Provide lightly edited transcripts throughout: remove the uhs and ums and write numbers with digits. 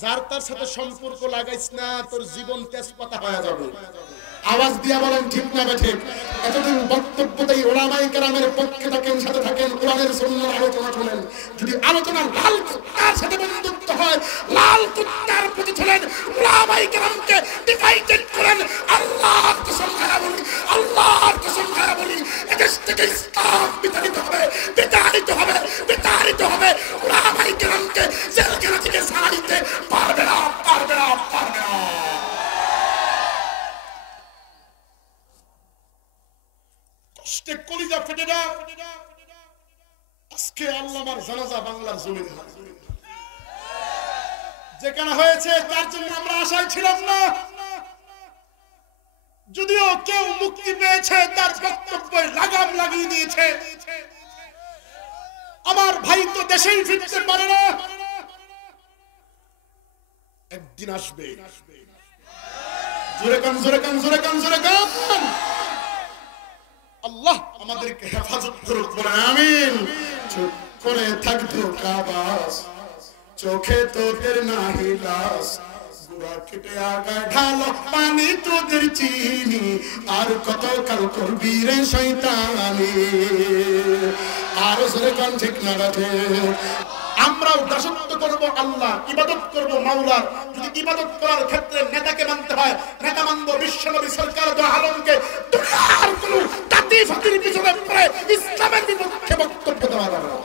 যার তার সাথে সম্পর্ক লাগাইস না, তোর জীবন তেজপাতা হয়ে যাবে। আওয়াজ দিয়া বলেন ঠিক না ঠিক? এতদিন বক্তব্য দেই, ওলামায়ে কেরামের পক্ষে থাকেন, সাথে থাকেন, কোরআনের সুন্নাহর আলোচনা শুনেন। যদি আলোচনা লাল কুত্তার সাথে বন্ধুত্ব হয়, লাল কুত্তার প্রতি চলেন, ওলামায়ে কেরামকে ডিভাইডেড করেন, আল্লাহর কসম খায়া বলি, আল্লাহর কসম খায়া বলি, এদেশ থেকে ইসলাম বিতাড়িত হবে, বিতাড়িত হবে, বিতাড়িত হবে। ওলামায়ে কেরামকে জেলখানা থেকে ছাড়া দিতে পারবে না, পারবে না, পারবে না। কষ্টে কলিজা ফেটে না। আজকে আল্লামার জানাজা বাংলার জমিনে যেখানে হয়েছে, তার জন্য আমরা আশায় ছিলাম না। যদিও কেউ মুক্তি পেয়েছে, তার বক্তব্যে লাগাম লাগিয়ে দিয়েছে। আমার ভাই তো দেশেই ফিরতে পারে না, একদিন আসবে। জোরে কান, জোরে কান, জোরে কান, জোরে কান। আল্লাহ আমাদেরকে হেফাজত করুক, বলেন আমিন। চুপ করে থাকতো কাবাস, চোখে তোদের নাহি লাস, গুড়া কেটে আগায় ঢালো পানি তোদের চিনি, আর কত কাল করবি রে শয়তানি। আর জোরে কান ঠিক না রাখে। আমরাও দাসত্ব করব আল্লাহ, ইবাদত করব মাওলার। যদি ইবাদত করার ক্ষেত্রে নেতাকে মানতে হয়, নেতা মানব বিশ্বনবী সরকার দো আলমকে। দুনিয়ার কোন জাতি ফাতির পিছনে পড়ে ইসলামের বিপক্ষে বক্তব্য দেওয়া যাবে না।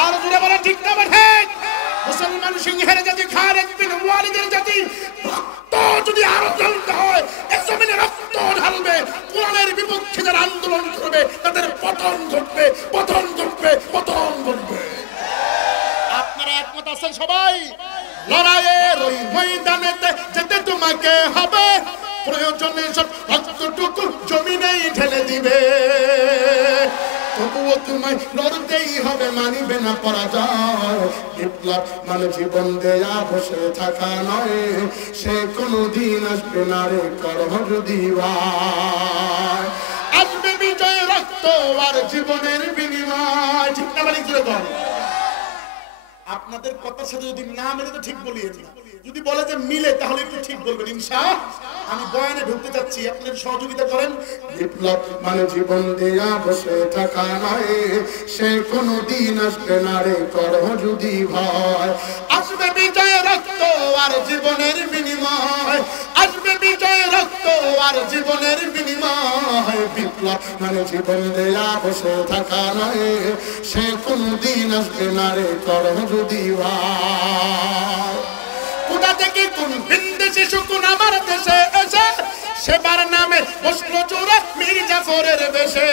আর জুড়ে বলা ঠিক না ঠিক? মুসলমান সিংহের জাতি, খালিদ বিন ওয়ালিদের জাতি, রক্ত যদি আরো জ্বলতে হয়, এই জমিনে রক্ত ঢালবে। কোরআনের বিপক্ষে যারা আন্দোলন করবে, তাদের পতন ঘটবে, পতন ঘটবে, পতন ঘটবে। আপনারা একমত আছেন সবাই? লড়াইয়ের ওই ময়দানেতে যেতে তোমাকে হবে, প্রয়োজনে সব রক্তটুকু জমিনেই ঢেলে দিবে। তবুও তোমায় লড়তেই হবে, মানিবে না পরাজয়। বিপ্লব মানে জীবন দেয়া বসে থাকা নয়, সে কোনদিন আসবে না রে করহ যদি ভাই। আসবে বিজয়, রক্ত আর জীবনের বিনিময়। ঠিক না বলি? জোরে বল। আপনাদের কথার সাথে যদি না মিলে তো ঠিক বলিয়েছি, যদি বলে যে মিলে তাহলে একটু ঠিক বলবেন ইনশাআল্লাহ। আমি বয়ানে ঢুকতে যাচ্ছি, আপনাদের সহযোগিতা করেন। বিপ্লব মানে জীবন দেয়া বসে থাকা নয়, সে কোনদিন আসবে না রে করহ যদি ভয়। আসবে বিজয়, রক্ত আর জীবনের বিনিময়, আসবে বিজয়, রক্ত আর জীবনের বিনিময়। বিপ্লব মানে জীবন দেয়া বসে থাকা নয়, সে কোনদিন আসবে না রে করহ যদি ভাই। কোথা থেকে কোন বিন্দেশে শকুন আমার দেশে এসে, সেবার নামে বসলো জোরে মীর জাফরের বেশে।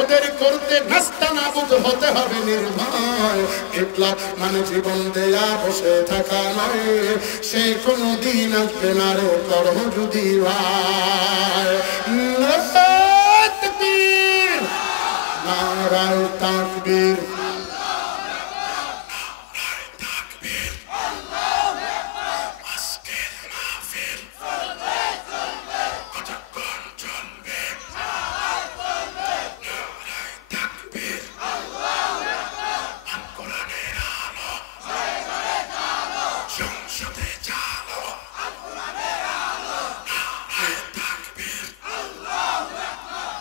ওদের করতে নাস্তানাবুদ হতে হবে নির্ভয়। বিপ্লব মানে জীবন দেয়া বসে থাকা নয়, সে কোনদিন আসবে না রে করহ যদি ভাই। তাকবীর, নারায়ে তাকবীর,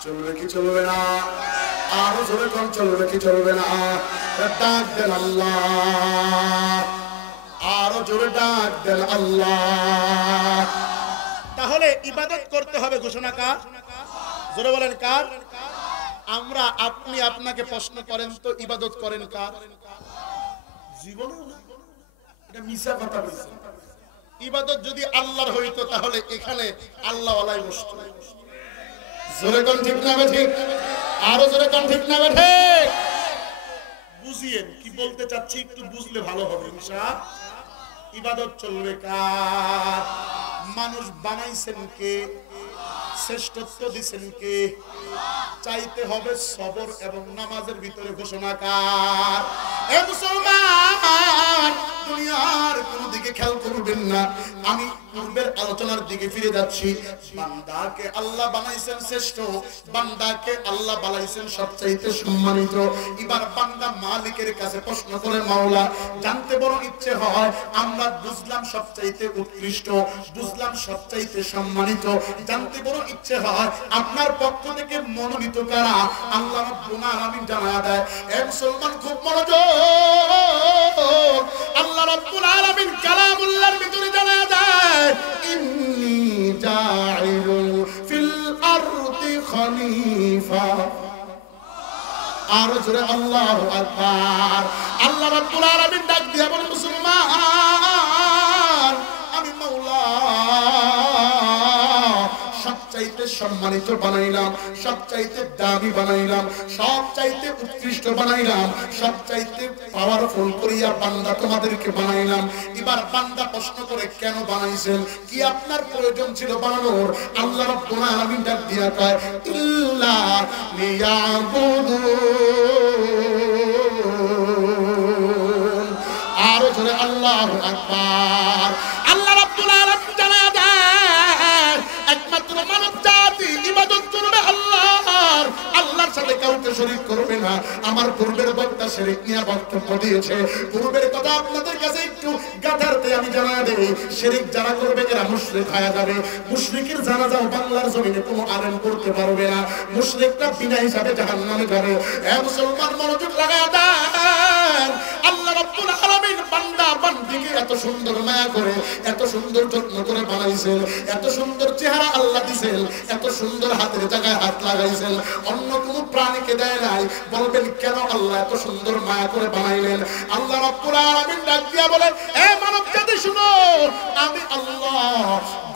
চলবে কি চলবে না? আরো জোরে কোন চলবে কি চলবে না? ডাক দেন আল্লাহ, আরো জোরে ডাক দেন আল্লাহ। তাহলে ইবাদত করতে হবে, ঘোষণা কার? জোরে বলেন কার? আমরা, আপনি আপনাকে প্রশ্ন করেন তো ইবাদত করেন কার? জীবনে এটা মিছা কথা বলছেন। ইবাদত যদি আল্লাহর হইতো তাহলে এখানে আল্লাহ ওয়ালাই বসতো। জোরে কোন ঠিক না ঠিক? আরো জোরে কোন ঠিক না ঠিক? বুঝিয়েন কি বলতে চাচ্ছি, একটু বুঝলে ভালো হবে ইনশাআল্লাহ। ইবাদত চলবে কার? মানুষ বানাইছেন কে? শ্রেষ্ঠত্ব দিছেন কে? চাইতে হবে সবর এবং নামাজের ভিতরে ঘোষণা কার? এ মুসলমান, দুনিয়ার কোনো দিকে খেয়াল করবেন না। আমি পূর্বের আলোচনার দিকে ফিরে যাচ্ছি। বান্দাকে আল্লাহ বানাইছেন শ্রেষ্ঠ, বান্দাকে আল্লাহ বানাইছেন সবচাইতে সম্মানিত। এবার বান্দা মালিকের কাছে প্রশ্ন করে, মাওলা জানতে বড় ইচ্ছে হয়, আমরা বুঝলাম সবচাইতে উৎকৃষ্ট, বুঝলাম সবচাইতে সম্মানিত, জানতে বড় ইচ্ছে হয় আপনার পক্ষ থেকে মনোনীত কারা? আল্লাহ রাব্বুল আলামিন জানায়া দেয়, এ মুসলমান খুব মনোযোগ, আল্লাহ রাব্বুল আলামিন কালামুল্লাহর ভিতরে জানায়া দেয়, ইন্নী জাইলুন ফিল আরদি খলিফা। আর জোরে আল্লাহু আকবার। আল্লাহ রাব্বুল আলামিন ডাক দিয়া বলে, মুসলমান আমি মাওলা সবচাইতে সম্মানিত বানাইলাম, সবচাইতে দামি বানাইলাম, সবচাইতে উৎকৃষ্ট বানাইলাম, সবচাইতে পাওয়ারফুল করিয়া বান্দা তোমাদেরকে বানাইলাম। এবার বান্দা প্রশ্ন করে, কেন বানাইছেন? কি আপনার প্রয়োজন ছিল বানানোর? আল্লাহ রাব্বুল আলামিন ডাক দিয়া কয়, ইল্লা লিয়াবুদুন। আর জোরে আল্লাহু আকবার। আল্লাহ রাব্বুল আলামিন জানায়া দেয়, একমাত্র মানব জাতি ইবাদত করবে আল্লাহর, আল্লাহর সাথে কাউকে শরীক করবে না। আমার পূর্বের বক্তা শিরক নিয়ে বক্তব্য দিয়েছে, পূর্বের কথা আপনাদের কাছে একটু গাধারতে আমি জানা দেই। শিরক যারা করবে এরা মুশরিক হয়ে যাবে। মুশরিকের জানাজাও বাংলার জমিনে কোনো আলেম করতে পারবে না। মুশরিকরা বিনা হিসাবে জাহান্নামে যাবে। এ মুসলমান মনোযোগ লাগায়া দেন। আল্লাহ রাব্বুল আলামিন বান্দা বান্দিকে এত সুন্দর মায়া করে, এত সুন্দর যত্ন করে বানাইছেন, এত সুন্দর চেহারা আল্লাহ দিয়েছেন, এত সুন্দর হাতের জায়গায় হাত লাগাইছেন, অন্য কোনো প্রাণীকে দেয় নাই। বলবেন কেন আল্লাহ এত সুন্দর মায়া করে বানাইলেন? আল্লাহ রাব্বুল আলামিন ডাক দিয়া বলেন, এ মানব জাতি শুনো, আমি আল্লাহ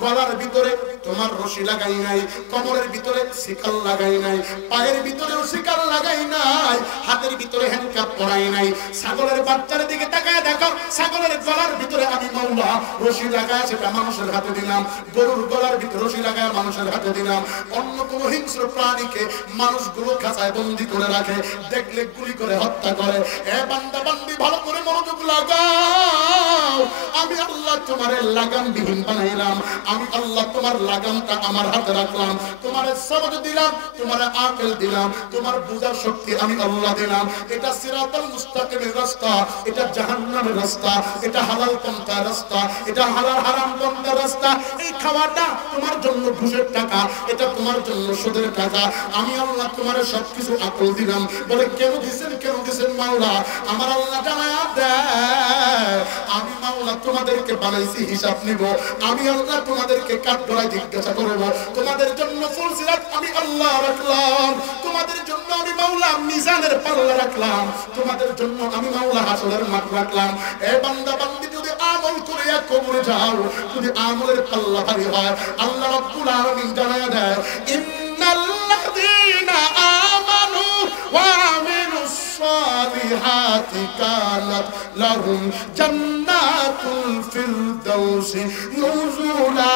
গলার ভিতরে তোমার রশি লাগাই নাই, কোমরের ভিতরে শিকল লাগাই নাই, পায়ের ভিতরেও শিকল লাগাই নাই, হাতের ভিতরে হ্যান্ডকাপ পরাই নাই। ছাগলের বাচ্চার দিকে তাকায় দেখো, ছাগলের গলার ভিতরে আমি মাওলা রশি লাগায় সেটা মানুষের হাতে দিলাম, গরুর গলার ভিতরে রশি লাগায় মানুষের হাতে দিলাম। অন্য কোন হিংস্র প্রাণীকে মানুষগুলো খাঁচায় বন্দি করে রাখে, দেখলে গুলি করে হত্যা করে। এ বান্দা বান্দি ভালো করে মনোযোগ লাগাও, আমি আল্লাহ তোমার লাগামবিহীন বানাইলাম, আমি আল্লাহ তোমার লাগামটা আমার হাতে রাখলাম, তোমার সবজ দিলাম, তোমার আকল দিলাম, তোমার বুঝার শক্তি আমি আল্লাহ দিলাম। এটা সিরাতাল মুস্তাকিমের রাস্তা, এটা জাহান্নামের রাস্তা, এটা হালাল পন্থার রাস্তা, এটা হালাল হারাম পন্থার রাস্তা। এই খাওয়াটা তোমার জন্য ঘুষের টাকা, এটা তোমার জন্য সুদের টাকা। আমি আল্লাহ তোমার সবকিছু আকল দিলাম। বলে কেন দিছেন, কেন দিছেন মাওলা? আমার আল্লাহ জানায়া দেয়, আমি মাওলা তোমাদেরকে বানাইছি, হিসাব নিব। আমি আল্লাহ তোমাদেরকে কাঠগড়ায় জিজ্ঞাসা করব। তোমাদের জন্য ফুলসিরাত আমি আল্লাহ রাখলাম, তোমাদের জন্য আমি মাওলা মিজানের পাল্লা রাখলাম, তোমাদের জন্য আমি মাওলা হাসরের মাঠ রাখলাম। এ বান্দা বান্দি যদি আমল করে কবরে যাও, যদি আমলের পাল্লা ভারী হয়, আল্লাহ রাব্বুল আলামিন জানায়া দেয়, ইন্নাল্লাযীনা আমানু ওয়া আমিলুস সালিহাতি কানাত লাহুম জান্নাতুল ফিরদাউসি নুজুলা।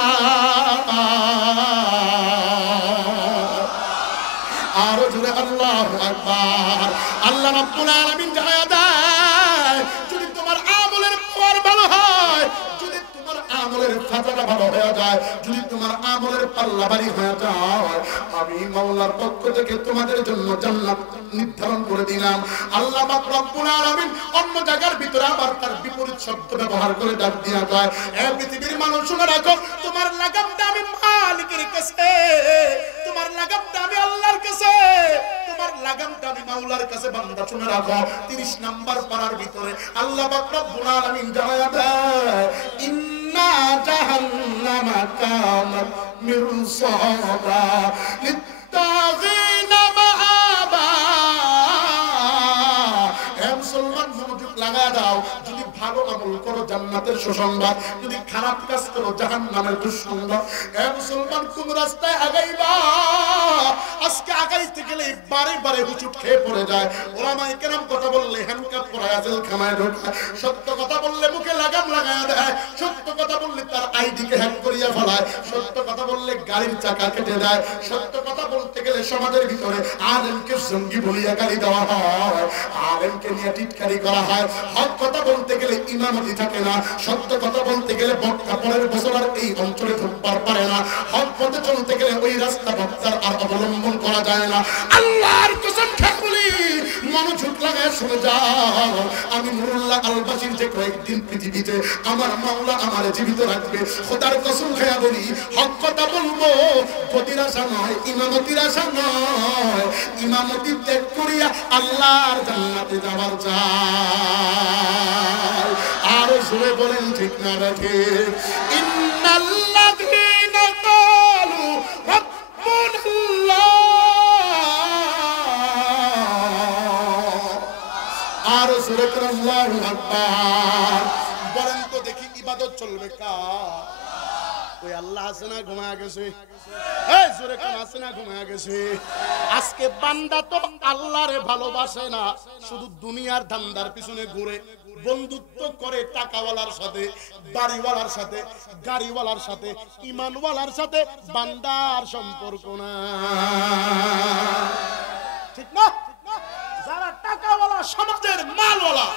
আর জোরে আল্লাহু আকবার। আল্লাহ রাব্বুল আলামিন জানায়া দেয়, যদি তোমার আমলের পাওয়ার ভালো হয়, যদি তোমার আমলের খাতাটা ভালো হয়ে যায়, যদি তোমার আমলের পাল্লা ভারী হয়ে যায়, আমি মাওলার পক্ষ থেকে তোমাদের জন্য জান্নাত নির্ধারণ করে দিলাম। আল্লাহ পাক রব্বুল আলামিন অন্য জায়গার ভিতরে আবার তার বিপরীত শব্দ ব্যবহার করে ডাক দিয়া কয়, এ পৃথিবীর মানুষ শুনে রাখো, তোমার লাগামটা আমি মালিকের কাছে, তোমার লাগামটা আমি আল্লাহর কাছে, তোমার লাগামটা আমি মাওলার কাছে। বান্দা শুনে রাখো, 30 নাম্বার পারার ভিতরে আল্লাহ পাক রব্বুল আলামিন জানায়া দেয়, ইন্না জাহান্নামা কানাত মিরসাদা লিত্তাগিনা মাআবা। হে মুসলমান মনোযোগ লাগা দাও, যদি ভালো আমল করো জান্নাতের সুসংবাদ, যদি খারাপ কাজ করো জাহান্নামের দুঃসংবাদ। হে মুসলমান কোন রাস্তায় আগাইবা? আজকে আগাইতে গেলে বারে বারে হুচুট খেয়ে পড়ে যায়। ওলামায়ে কেরাম কথা বললে হ্যান্ডকাপ পরায়া জেলখানায় ঢোকায়, সত্য কথা বললে মুখে লাগাম লাগায়া দেয়, সত্য কথা বললে তার আইডিকে হ্যাক করিয়া ফেলায়, সত্য কথা বললে গাড়ির চাকা কেটে দেয়, সত্য কথা বলতে গেলে সমাজের ভিতরে আলেমকে জঙ্গি বলিয়া গালি দেওয়া হয়, আলেমকে নিয়ে টিটকারি করা হয়। হক কথা বলতে গেলে ইমামতি থাকে না, সত্য কথা বলতে গেলে বক্তা পরের বছর আর এই অঞ্চলে ঢুকবার পারে না, হক পথে চলতে গেলে ওই রাস্তা বক্তার আর অবলম্বন করা যায় না। আল্লাহর কসম খেয়ে বলি, মনোযোগ লাগায় শুনে যাও, আমি নুরুল্লাহ আল-বাশির যে কয়েকদিন পৃথিবীতে আমার মাওলা আমারে জীবিত রাখবে, খোদার কসম খেয়ে বলি, হক কথা বলবো, গদির আশা নয়, ইমামতির আশা নয়, ইমামতি ত্যাগ করিয়া আল্লাহর জান্নাতে যাবার চাই। আর শুনে বলেন ঠিক না রাখে, ইন্নাল্লাযীনা ক্বালু রাব্বুনাল্লাহ, আর শুনে আল্লাহু আকবার। বলেন তো দেখি ইবাদত চলবে কার? ওই আল্লাহ আছে না ঘুমায় গেছে? এই জোরে কোন আছে না ঘুমায় গেছে? আজকে বান্দা তো আল্লাহরে ভালোবাসে না, শুধু দুনিয়ার ধান্দার পিছনে ঘুরে, বন্ধুত্ব করে টাকাওয়ালার সাথে, বাড়িওয়ালার সাথে, গাড়িওয়ালার সাথে, ইমানওয়ালার সাথে বান্দার সম্পর্ক না, ঠিক না? যারা টাকাওয়ালা, সমাজের মালওয়ালা,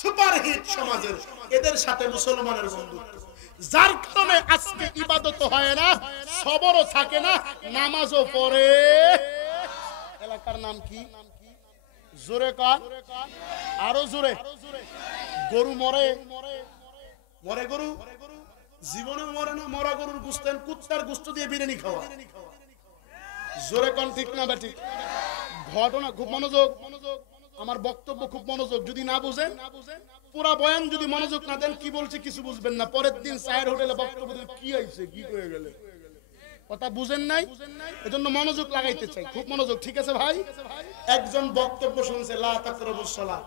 সুপারহিট সমাজের, এদের সাথে মুসলমানের বন্ধুত্ব, যার কারণে আজকে ইবাদত হয় না, সবরও থাকে না, নামাজও পড়ে। এলাকার নাম কি? জোরে কান, আরো জোরে। গরু মরে, মরে গরু জীবনে মরে না, মরা গরুর গোশত, কুত্তার গোশত দিয়ে বিরিয়ানি খাওয়া। জোরে কান, ঠিক না বেঠিক? ঘটনা খুব মনোযোগ, আমার বক্তব্য খুব মনোযোগ। যদি না বুঝেন, পুরা বয়ান যদি মনোযোগ না দেন, কি বলছে কিছু বুঝবেন না। পরের দিন চায়ের হোটেলে বক্তব্য দেন, কি হইছে, কি হয়ে গেল, কথা বুঝেন নাই, এজন্য মনোযোগ লাগাইতে চাই, খুব মনোযোগ। ঠিক আছে ভাই? একজন বক্তব্য শুনছে, লা তাকরাবুস সালাত,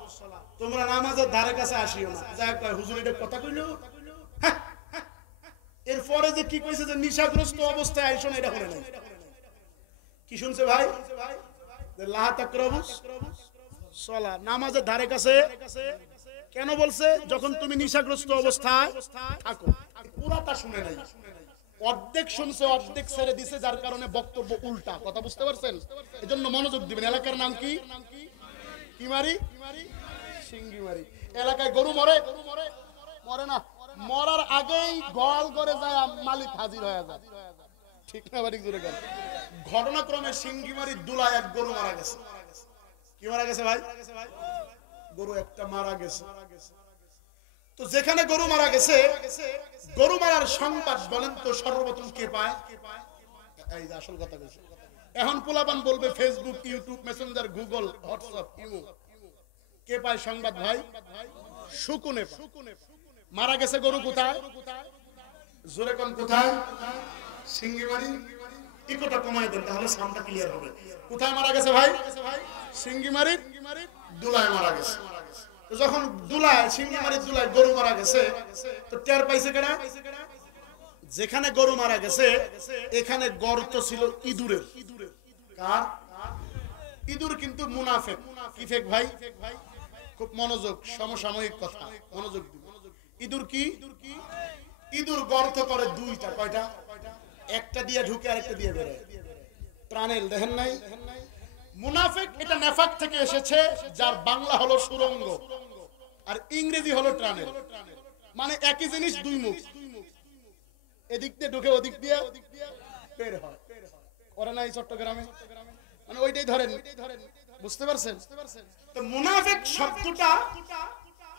তোমরা নামাজের ধারে কাছে আসিও না। যাই কয় হুজুর এটা কথা কইলো, এরপরে যে কি কইছে যে নিশাগ্রস্ত অবস্থায় আইসো না, এটা বলে নাই। কি শুনছে ভাই? লা তাকরাবুস সালাত, নামাজের ধারে কাছে কেন বলছে? যখন তুমি নিশাগ্রস্ত অবস্থায় থাকো। পুরাটা শুনে নাই, অর্ধেক শুনছে, অর্ধেক ছেড়ে দিছে, যার কারণে বক্তব্য উল্টা। কথা বুঝতে পারছেন? এজন্য মনোযোগ দিবেন। এলাকার নাম কি? কি মারি? সিঙ্গিমারি। এলাকায় গরু মরে, মরে না, মরার আগেই গোয়াল করে যায় মালিক হাজির হয়ে যায়, ঠিক না বাড়ি জুড়ে গেল। ঘটনাক্রমে সিঙ্গিমারির দুলায় এক গরু মারা গেছে। কি মারা গেছে ভাই? গরু একটা মারা গেছে। তো যেখানে গরু মারা গেছে, গরু মারার সংবাদ বলেন তো সর্বপ্রথম কে পায়? এই যে আসল কথা বলছে। এখন পোলাপান বলবে Facebook, YouTube, Messenger, Google, WhatsApp, Imo. কে পায় সংবাদ ভাই? শকুনে। মারা গেছে গরু কোথায়? জোরে কোন কোথায়? সিঙ্গিমারি। ইকোটা কমায় দেন, তাহলে সাউন্ডটা ক্লিয়ার হবে। কোথায় মারা গেছে ভাই? সিঙ্গিমারি দুলায় মারা গেছে। তো যখন দুলায়, সিঙ্গিমারির দুলায় গরু মারা গেছে, তো টের পাইছে কেডা? যেখানে গরু মারা গেছে এখানে গর্ত ছিল ইঁদুরের। কার? ইঁদুর কিন্তু মুনাফেক। কি ফেক ভাই? খুব মনোযোগ, সমসাময়িক কথা, মনোযোগ দিন। ইঁদুর কি? ইঁদুর গর্ত করে দুইটা। কয়টা? একটা দিয়ে ঢুকে আরেকটা দিয়ে বের হয়। টানেল দেখেন নাই? মুনাফিক এটা নেফাক থেকে এসেছে, যার বাংলা হলো সুরঙ্গ আর ইংরেজি হলো টানেল। মানে একই জিনিস দুই মুখ, এদিক দিয়ে ঢুকে ওদিক দিয়ে বের হয়। করে নাই চট্টগ্রামে? মানে ওইটাই ধরেন, বুঝতে পারছেন? তো মুনাফিক শব্দটা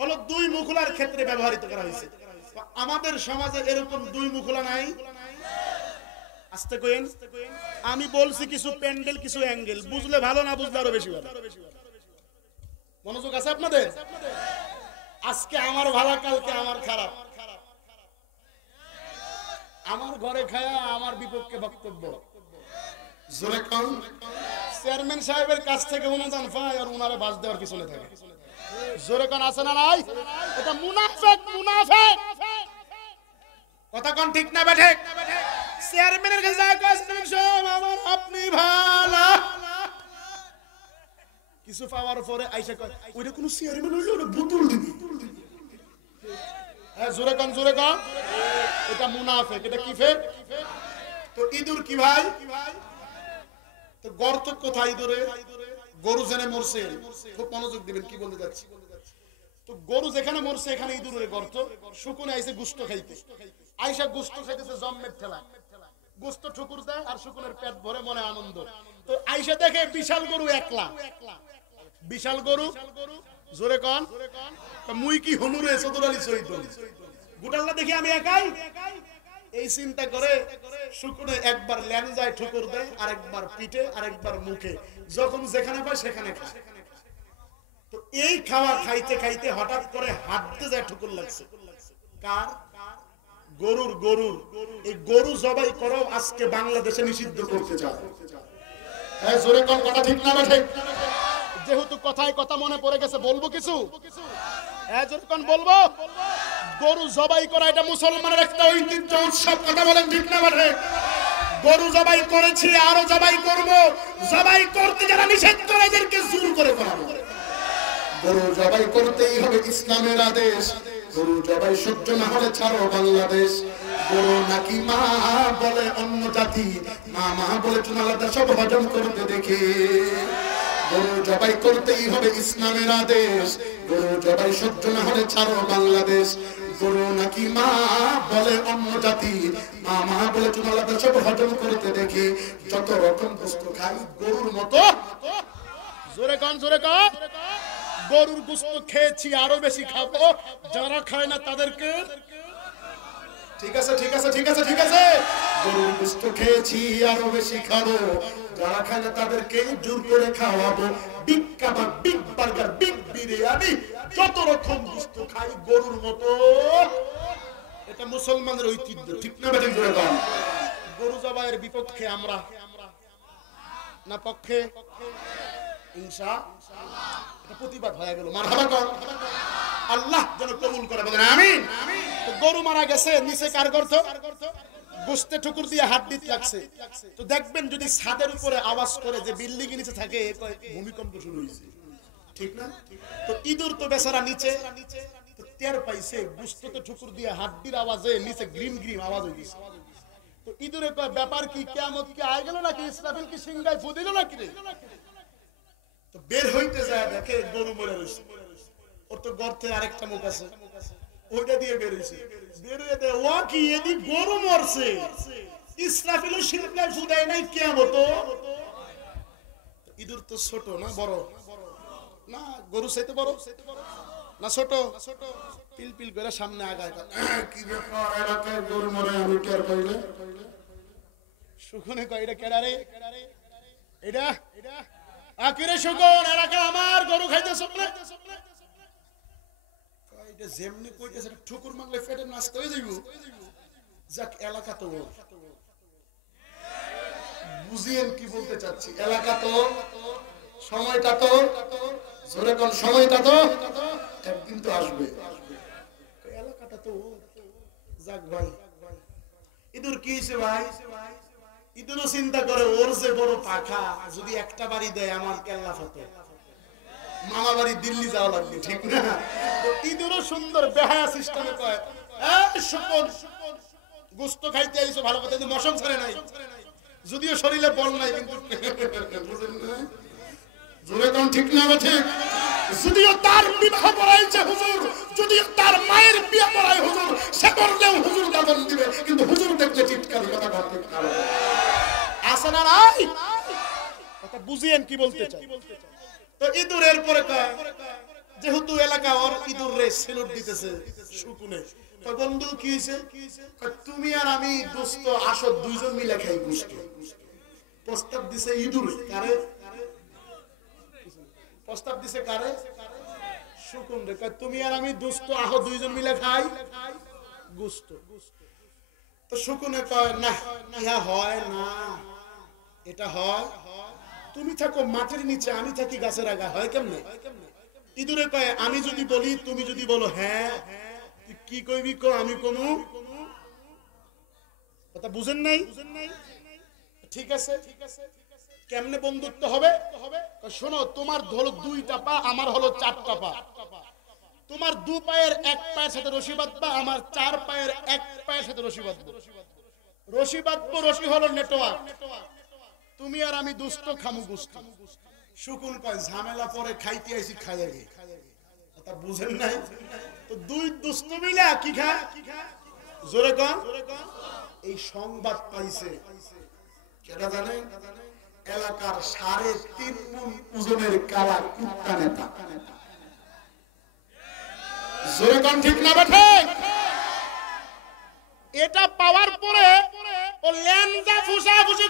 হলো দুই মুখলার ক্ষেত্রে ব্যবহৃত করা হয়েছে। আমাদের সমাজে এরকম দুই মুখলা নাই। আস্তে কইেন, আমি বলছি কিছু প্যান্ডেল, কিছু অ্যাঙ্গেল, বুঝলে ভালো, না বুঝলে আরো বেশি ভালো। মনোযোগ আছে আপনাদের? আজকে আমার ভালো, কালকে আমার খারাপ। আমার ঘরে খায়া আমার বিপক্ষে বক্তব্য। জোরে কোন? চেয়ারম্যান সাহেবের কাছ থেকে অনুদান পায় আর উনারে বাস দেওয়ার পিছনে থাকে। জোরে কোন আছে না নাই? এটা মুনাফিক, মুনাফিক। কথা কোন ঠিক না বেঠে? চেয়ারম্যানের কাছে যায় কয় সব আমার, আপনি ভালো। কিছু পাওয়ার পরে আইসা কয় ওইটা কোন চেয়ারম্যান হইলো, ওটা বুতুল দিবি। হ্যাঁ জোরে কোন, জোরে কোন। এটা মুনাফিক। এটা কি ফেক? তো ইঁদুর কি ভাই? তো গর্ত কোথায় ধরে গরু জেনে মরছে, খুব মনোযোগ দিবেন কি বলতে যাচ্ছি। তো গরু যেখানে মরছে এখানে ইঁদুরের গর্ত। শুকুনে আইছে গুস্ত খাইতে, আইসা গুস্ত খাইতেছে জম্মের ঠেলা, গোস্ত ঠুকুর দেয় আর শুকুনের পেট ভরে মনে আনন্দ। তো আইসা দেখে বিশাল গরু একলা, বিশাল গরু জোরে কন মুই কি হনুরে চতুর আলী শহীদ গোটালটা দেখি আমি একাই। এই চিন্তা করে শুকুনে একবার ল্যাঞ্জায় ঠুকুর দেয়, আরেকবার পিঠে, আরেকবার মুখে, যখন যেখানে পায় সেখানে খায়। তো এই খাওয়া খাইতে খাইতে হঠাৎ করে হাঁটতে যায় ঠুকুর লাগছে। কার? গরুর। গরুর এই গরু জবাই করো আজকে বাংলাদেশে নিষিদ্ধ করতে চায়। হ্যাঁ জোরে কোন কথা ঠিক না ঠিক? যেহেতু কথায় কথা মনে পড়ে গেছে বলবো কিছু। হ্যাঁ জোরে কোন বলবো। গরু জবাই করা এটা মুসলমানের একটা ঐতিহ্য উৎসব, কথা বলেন ঠিক না ঠিক? গরু জবাই করেছি, আরো জবাই করব। জবাই করতে যারা নিষেধ করে এদেরকে জোর করে করাবো। গরু জবাই করতেই হবে, ইসলামের আদেশ। গরু জবাই সহ্য না হলে ছাড়ো বাংলাদেশ। গরু নাকি মা বলে অন্য জাতি, মা মা বলে চুন আলাদা সব হজম করতে দেখে। গরু জবাই করতেই হবে, ইসলামের আদেশ। গরু জবাই সহ্য না হলে ছাড়ো বাংলাদেশ। গরু নাকি মা বলে অন্য জাতি, মা মা বলে চুন আলাদা সব হজম করতে দেখে। যত রকম গোস্ত খাই গরুর মতো, জোরে কান জোরে কান, গরুর গোস্ত খেয়েছি আরো বেশি খাবো, যারা খায় না তাদেরকে। ঠিক আছে ঠিক আছে ঠিক আছে ঠিক আছে, গরুর গোস্ত খেয়েছি আরো বেশি খাবো, যারা খায় না তাদেরকে জোর করে খাওয়াবো। বিগ কাবাব, বিগ বার্গার, বিগ বিরিয়ানি, যত রকম গোস্ত খাই গরুর মতো। এটা মুসলমানের ঐতিহ্য, ঠিক না বেঠিক? গরু জবাইয়ের বিপক্ষে আমরা না পক্ষে? ইনশাআল্লাহ এটা প্রতিবাদ হয়ে গেল। মারহাবা কর, আল্লাহ যেন কবুল করে, বলেন আমিন। গরু মারা গেছে, নিচে কার গর্ত? গোস্তে ঠুকুর দিয়ে হাড্ডি লাগছে। তো দেখবেন যদি ছাদের উপরে আওয়াজ করে যে বিল্ডিং এর নিচে থাকে, ভূমিকম্প শুরু হয়েছে, ঠিক না? তো ইঁদুর তো বেচারা নিচে, তো টের পাইছে গোস্ত তো ঠুকুর দিয়ে হাড্ডির আওয়াজে নিচে গ্রিম গ্রিম আওয়াজ হয়ে গেছে। তো ইঁদুরে কয় ব্যাপার কি, কিয়ামত কি আয় গেল নাকি, ইসরাফিল কি সিংহায় ফু দিল নাকি রে? তো বের হইতে যায় দেখে গরু মরে রয়েছে। ওর তো গর্তে আরেকটা মুখ আছে, ওইটা দিয়ে বের হইছে। বের হয়ে দেয় ও কি, এদি গরু মরছে, ইসরাফিল সিংহায় ফু দেয় নাই কিয়ামত। ইঁদুর তো ছোট না বড় না, গরু চাইতে বড় না ছোট? পিল পিল করে সামনে আগায়। কি ব্যাপার, এলাকায় গরু মরে আমি টের পাইলে? শুকুনে কয় এটা কেডা রে? এটা আকিরে শুকুন, এলাকা আমার গরু খাইতেছ না? এটা যেমনি কইতেছে ঠুকুর মারলে পেটে নষ্ট হয়ে যাইব। যাক এলাকা তো, বুঝিয়েন কি বলতে চাচ্ছি। এলাকা তো, সময়টা তো, জোরে কোন সময়টা তো একদিন তো আসবে। এলাকাটা তো, যাক ভাই। ইঁদুর কি হইছে ভাই? ইঁদুরও চিন্তা করে ওর যে বড় পাখা, যদি একটা বাড়ি দেয় আমার কেল্লা ফতে, মামা বাড়ি দিল্লি যাওয়া লাগবে, ঠিক না? ইঁদুরও সুন্দর বেহায়া সিস্টেমে কয়, শুকুন গোস্ত খাইতে আইছো ভালো কথা, কিন্তু মশম ছাড়ে নাই, যদিও শরীরে বল নাই, কিন্তু জোরে কোন ঠিক না ঠিক? যদিও তার বিবাহ পড়াইছে হুজুর, যদিও তার মায়ের বিয়ে পড়াই হুজুর, সে করলেও হুজুর দাবন দিবে, কিন্তু হুজুর দেখলে চিৎকার কথা করতে পারে। আসে না নাই? কথা বুঝিয়েন কি বলতে চাই। তো ইঁদুরের পরে কয়, যেহেতু এলাকা ওর ইঁদুর রে সেলুট দিতেছে শুকুনে, তো বন্ধু কি হইছে? তুমি আর আমি দোস্ত আসো, দুইজন মিলে খাই গোস্ত। প্রস্তাব দিছে ইঁদুর। কারে প্রস্তাব দিছে? কারে? শুকুন রে। তুমি আর আমি দোস্ত আহো, দুইজন মিলে খাই গোস্ত। তো শুকুনে কয় না, ইহা হয় না, এটা হয়। তুমি থাকো মাটির নিচে, আমি থাকি গাছের আগা, হয় কেমনে? ইঁদুরে কয় আমি যদি বলি, তুমি যদি বলো হ্যাঁ, তুই কি কইবি কো, আমি কোনো কথা বুঝেন নাই? ঠিক আছে, কেমনে বন্ধুত্ব হবে? শোনো, তোমার হলো দুইটা পা, আমার হলো চারটা পা। তোমার দু পায়ের এক পায়ের সাথে রশি বাঁধবা, আমার চার পায়ের এক পায়ের সাথে রশি বাঁধবো। রশি বাঁধবো, রশি হলো নেটওয়ার্ক। তুমি আর আমি দুষ্ট খামু গুস্ত। শুকুন কয় ঝামেলা পরে খাইতে আইছি খাইয়া গে, তা বুঝেন নাই তো? দুই দুষ্ট মিলা কি খায়? জোরে কন। এই সংবাদ পাইছে কেটা জানেন? এলাকার 3.5 মণ ওজনের কালা কুত্তা নেতা। জোরে কন ঠিক না বেঠে? এটা পাওয়ার পরে ও ল্যাংজা ফুসা ফুসি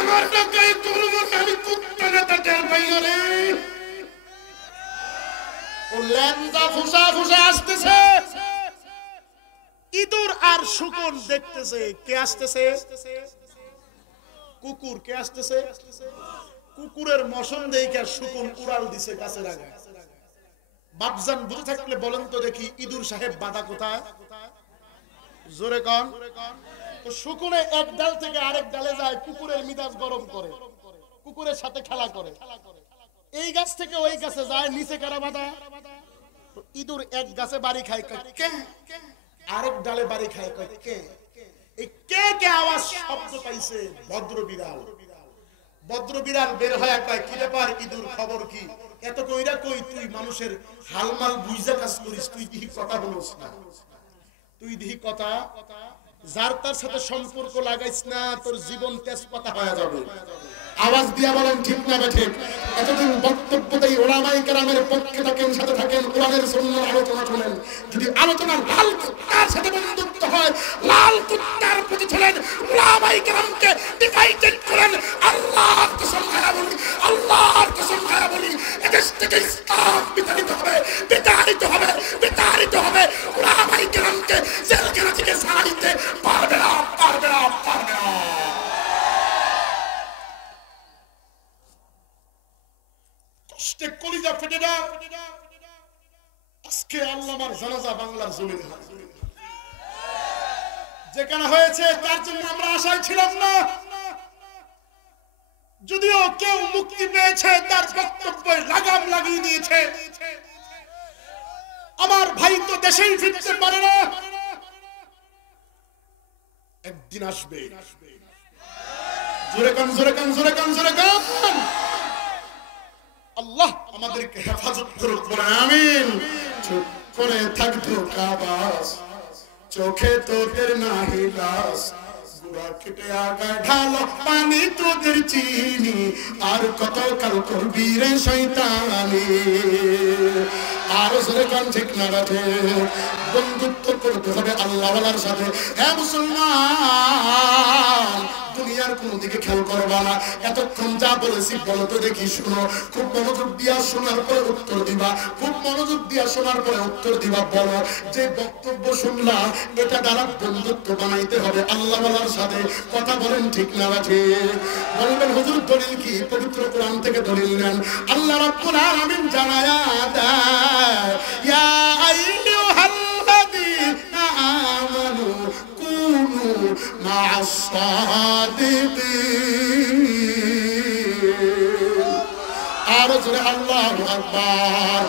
আমার টাকায় করব আমি কুত্তা নেতা টের পাই রে। ও ল্যাংজা ফুসা ফুসা আসতেছে, ইঁদুর আর শুকর দেখতেছে। কে আসতেছে? কুকুর। কে আসতেছে? কুকুরের মশন দেখে শুকর উড়াল দিছে গাছের আগায়। বাপজান বুঝে থাকলে বলেন তো দেখি, ইঁদুর সাহেব বাধা কোথায়? জোরে কন। তো শুকুরে এক ডাল থেকে আরেক ডালে যায়, কুকুরের মিজাজ গরম করে, কুকুরের সাথে খেলা করে। এই গাছ থেকে ওই গাছে যায়, নিচে কারা বাধা? ইঁদুর এক গাছে বাড়ি খায়, কে? আরেক ডালে বাড়ি খায়, কে? এই কে কে আওয়াজ শব্দ পাইছে ভদ্র বিড়াল। ভদ্র বিড়াল বের হয়ে কয়, কি ব্যাপার ইঁদুর, খবর কি? এত কইরা কই তুই মানুষের হালমাল বুঝা কাজ করিস, তুই কি কথা বলিস না? তুই দিহি কথা, যার তার সাথে সম্পর্ক লাগাইস না, তোর জীবন তেজপাতা হয়ে যাবে। আওয়াজ দিয়া বলেন ঠিক না ঠিক? এতদিন বক্তব্য দেই ওলামায়ে কেরামের পক্ষে থাকেন, সাথে থাকেন, কোরআনের সুন্নাহর আলোচনা শুনেন। যদি আলোচনা লাল কুত্তার সাথে বন্ধুত্ব হয়, লাল কুত্তার প্রতি চলেন, ওলামায়ে কেরামকে ডিভাইডেড করেন, আল্লাহর কসম খায়া বলি, আল্লাহর কসম খায়া বলি, এদেশ থেকে ইসলাম বিতাড়িত হবে, বিতাড়িত হবে, বিতাড়িত হবে। ওলামায়ে কেরামকে জেলখানা থেকে ছাড়া দিতে পারবে না, পারবে না, পারবে না। কষ্টে কলিজা ফেটে না। আজকে আল্লামার জানাজা বাংলার জমিনে যেখানে হয়েছে, তার জন্য আমরা আশায় ছিলাম না। যদিও কেউ মুক্তি পেয়েছে, তার বক্তব্যে লাগাম লাগিয়ে দিয়েছে। আমার ভাই তো দেশেই ফিরতে পারে না, একদিন আসবে। জোরে কান, জোরে কান, জোরে কান, জোরে কান। আল্লাহ আমাদেরকে হেফাজত করুক, বলেন আমিন। চুপ করে থাকতো কাবাস, চোখে তোদের নাহি লাস, গুড়া কেটে আগায় ঢালো পানি তোদের চিনি, আর কত কাল করবি রে শয়তানি। আর জোরে কান ঠিক না রাখে। বন্ধুত্ব করতে হবে আল্লাহওয়ালার সাথে। হ্যাঁ মুসলমান, দুনিয়ার কোন দিকে খেয়াল করবা না। এতক্ষণ যা বলেছি বলো তো দেখি, শুনো। খুব মনোযোগ দিয়া শোনার পরে উত্তর দিবা, খুব মনোযোগ দিয়া শোনার পরে উত্তর দিবা। বলো, যে বক্তব্য শুনলাম এটা দ্বারা বন্ধুত্ব বানাইতে হবে আল্লাহওয়ালার সাথে। কথা বলেন ঠিক না ঠিক? বলবেন হুজুর দলিল কি? পবিত্র কোরআন থেকে দলিল নেন। আল্লাহ রাব্বুল আলামিন জানায়া দেয়, ইয়া আইয়ুহাল্লাযীনা আমানু কুনু মা'আস সাদিকিন। আর জোরে আল্লাহু আকবার।